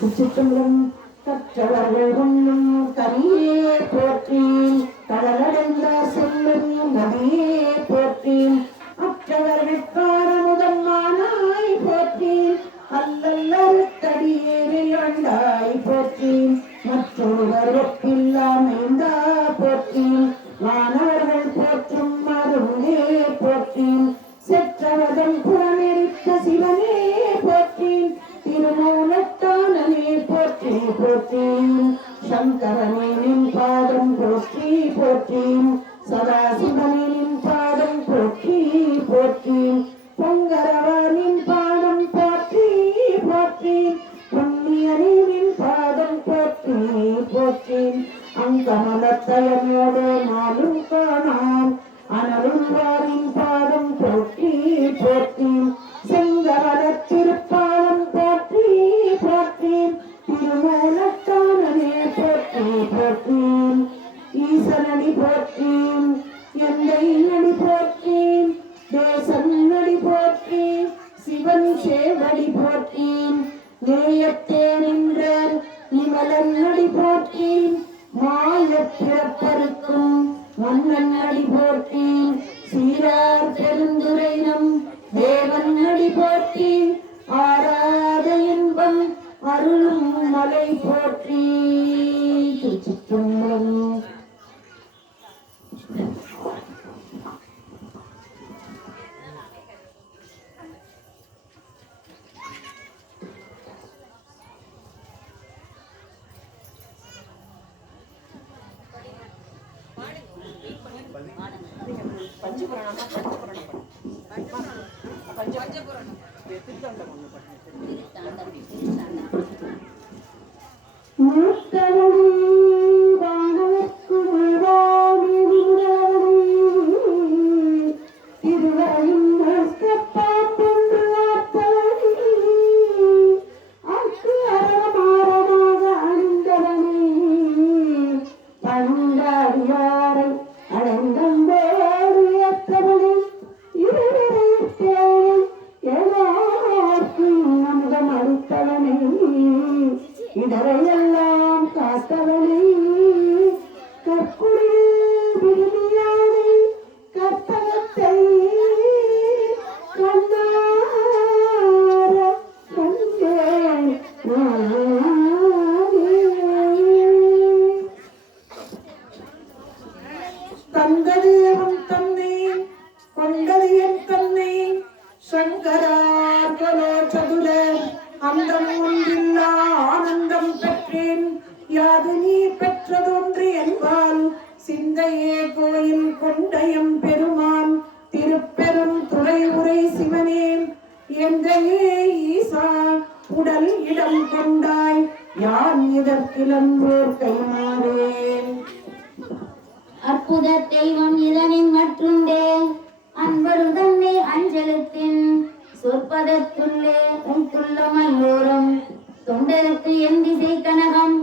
சிற்றம்பலம் கற்றவர்கள் உண்ணும் கனியே போற்றி கடலடைந்த செல்லும் நதியே போற்றி அற்றவர்கள் பாரமுதம்மானாய் போற்றி அல்லல்லருத்தடியேனை ஆண்டாய் போற்றி மற்றொருவர் ஒப்பில்லாமைந்தா போற்றி வானவர்கள் போற்றும் மருந்தே போற்றி செற்றவதன் புறமெரித்த சிவனே போற்றி திருமூலத்தானே போற்றி போற்றி சங்கரனின் பாதம் போற்றி போற்றி சதாசிவனின் பாதம் போற்றி போற்றி பொங்கரவனின் பாதம் போற்றி போற்றி புண்ணியனின் பாதம் போற்றி போற்றி அங்கமலத்தயனோடு நாளும் காணாம் அனருள்வாரின் பாதம் போற்றி போற்றி செங்கமல திருப்பாதம் போற்றி போற்றி திருமூலத்தானே போற்றி போற்றி ஈசனடி போற்றி எந்தை நடி போற்றி தேசம் நடி போற்றி சிவன் சேவடி போற்றி நேயத்தே நின்ற நிமலன் நடி போற்றி மாய பிறப்பருக்கும் மன்னன் நடி போற்றி சீரார் பெருந்துரைனம் தேவன் நடி போற்றி ஆராத இன்பம் அருளும் மலை போற்றி திருச்சிற்றம்பலம். இதரையெல்லாம் காத்தவனை கற்குடில் விரும்பியானை கற்பகத்தை கண்ணார கண்டேன் தந்தது அவன் தன்னை கொண்டது என் தன்னை சங்கரார்கலோ சதுரர் அந்தம் ஒன்றில்லா ஆனந்தம் பெற்றேன் யாது நீ பெற்றதொன்று என்பால் சிந்தையே கோயில் கொண்டயம் பெருமான் திருப்பெரும் துறை உரை சிவனே எந்தையே ஈசா உடல் இடம் கொண்டாய் யான் இதற்கிலம்போர் கைமாறேன். அற்புத தெய்வம் இதனின் மற்றுண்டே அன்பரு தன்னை அஞ்சலத்தின் சொற்பதத்துள்ளே துள்ளமல்லோரும் தொண்டருக்கு என் திசை கனகம்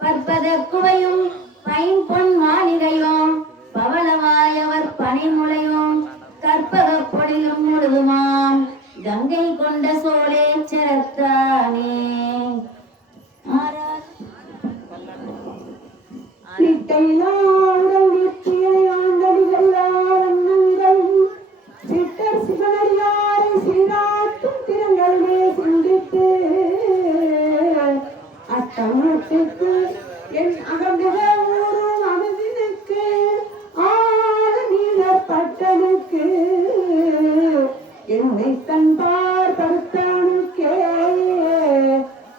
பற்பத குவையும் பைம்பொன் மாளிகையும் பவளவாயவர் பனிமுளையும் கற்பக பொடியும் முழுதுமாம் கங்கை கொண்ட சோழே சரத்தானே. சீராட்டும் திறங்களே சிந்தித்து அட்டமத்துக்கு என் அகம்புக ஊரும் அகதினுக்கு ஆட நீளப்பட்டனுக்கு என்னை தன்பார் படுத்தானுக்கே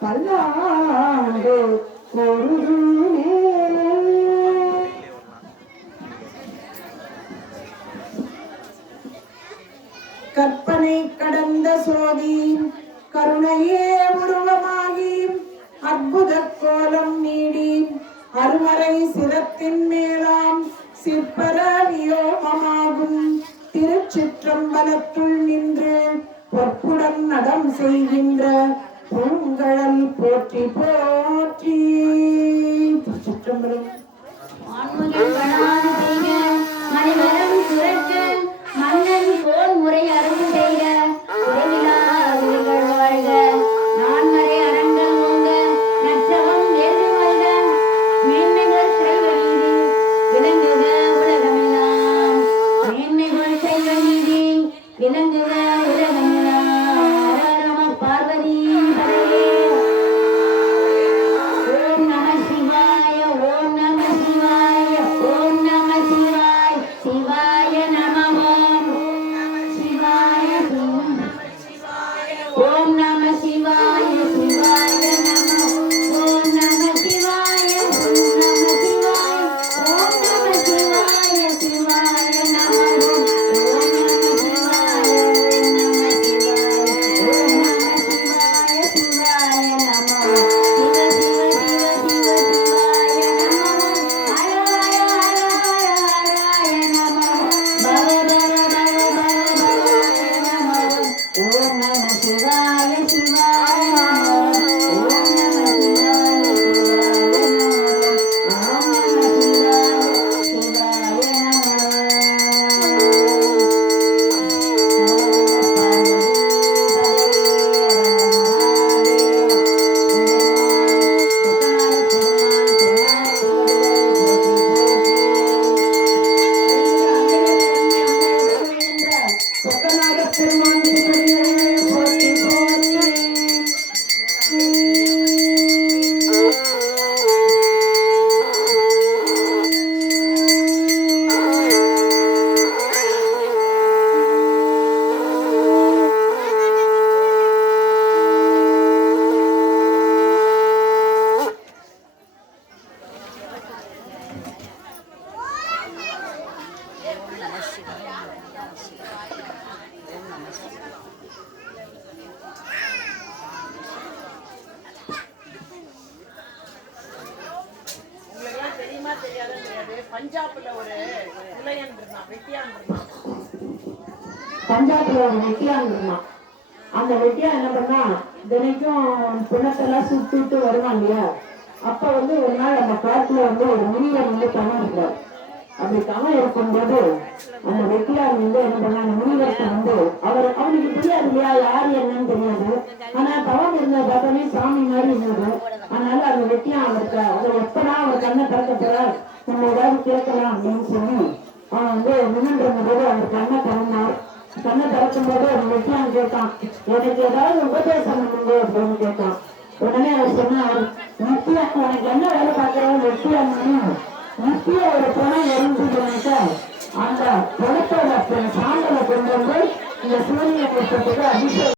பல்லாண்டு பொருளுமே. கற்பனை கடந்த சோதி கருணையே உருவமாகி அற்புத கோலம் நீடி அருமறை சிரத்தின் மேலாம் சிற்பர வியோகமாகும் திருச்சிற்றம்பலத்துள் நின்று பொற்புடன் நடம் செய்கின்ற பூங்கழல் போற்றி போற்றி. திருச்சிற்றம்பலம். முயல்களான் செய்க மணிவரம் சுரக்க மன்னன் போல் முறை அருள் செய்க உறவிலா உயிர்கள் வாழ்க நான்மறை அரண்கள் ஓங்க நற்றவம் ஏறு வாழ்க மேன்மைகள் சைவ நீதி விளங்குக உலகமெல்லாம் மேன்மைகள் சைவ நீதி விளங்குக உலகமெல்லாம் நம பார்வதி பதையே ஓம் நம சிவாய ஓம் நம சிவாய ஓம் நம சிவாய சிவாய நம ஓம் சிவாய ஓம் நம சிவாய சிவாய நம ஓம் நம சிவாய ஓம் நம சிவாய ஓம் நம சிவாய சிவாய நம ஓம் நம சிவாய ஓம் நம சிவாய ஓம் நம சிவாய சிவாய நம சிவ சிவ சிவ சிவ சிவாய நம ஹர ஹர ஹர ஹர ஹராய நம பவ பவ பவ பவ பவாய நம ஓம் நம சிவாய சிவாய நம ஓம் நம சிவாய சிவாய நம ஓம் நம சிவாய சிவாய சொக்கநாத பெருமான் திருவடிகளே போற்றி போற்றி. உங்களுக்கெல்லாம் தெரியுமா தெரியாதுன்னு தெரியாது. பஞ்சாப்ல ஒரு புலையன் இருந்தான், வெட்டியான் இருந்தான். பஞ்சாப்ல ஒரு வெட்டியான் இருந்தான். அந்த வெட்டியான் என்ன பண்ணா, தினைக்கும் பிணத்தெல்லாம் சுட்டுட்டு வருவான் இல்லையா. அப்ப ஒரு நாள் அந்த காட்டுல ஒரு முனிவர் தவம் இருக்கிறார். அப்படி தவம் இருக்கும்போது அந்த வெட்டியான் என்ன பண்ணா, அந்த முனிவருக்கு அவனுக்கு தெரியாது இல்லையா, யாரு என்னன்னு தெரியாது. ஆனா தவம் இருந்த பார்த்தோன்னே சாமி மாதிரி இருந்தது. அதனால அந்த வெட்டியான் அதை எப்படா அவர் கண்ணை திறக்க போற, நம்ம ஏதாவது கேட்கலாம் அப்படின்னு சொல்லி அவன் நின்று போது அவர் கண்ணை திறந்தார். கண்ணை திறக்கும் போது அவர் வெட்டியான் கேட்டான், எனக்கு ஏதாவது உபதேசம் பண்ணுங்க அப்படின்னு கேட்டான். உடனே அவர் சொன்னார், நித்தியா உனக்கு என்ன வேலை பார்க்கிறோம் வெட்டியான், நித்திய ஒரு பணம் எரிஞ்சுனாக்க அந்த பணத்தோட சாண்டலை கொண்டு இந்த சூரிய புஷ்பத்துக்கு அபிஷேகம்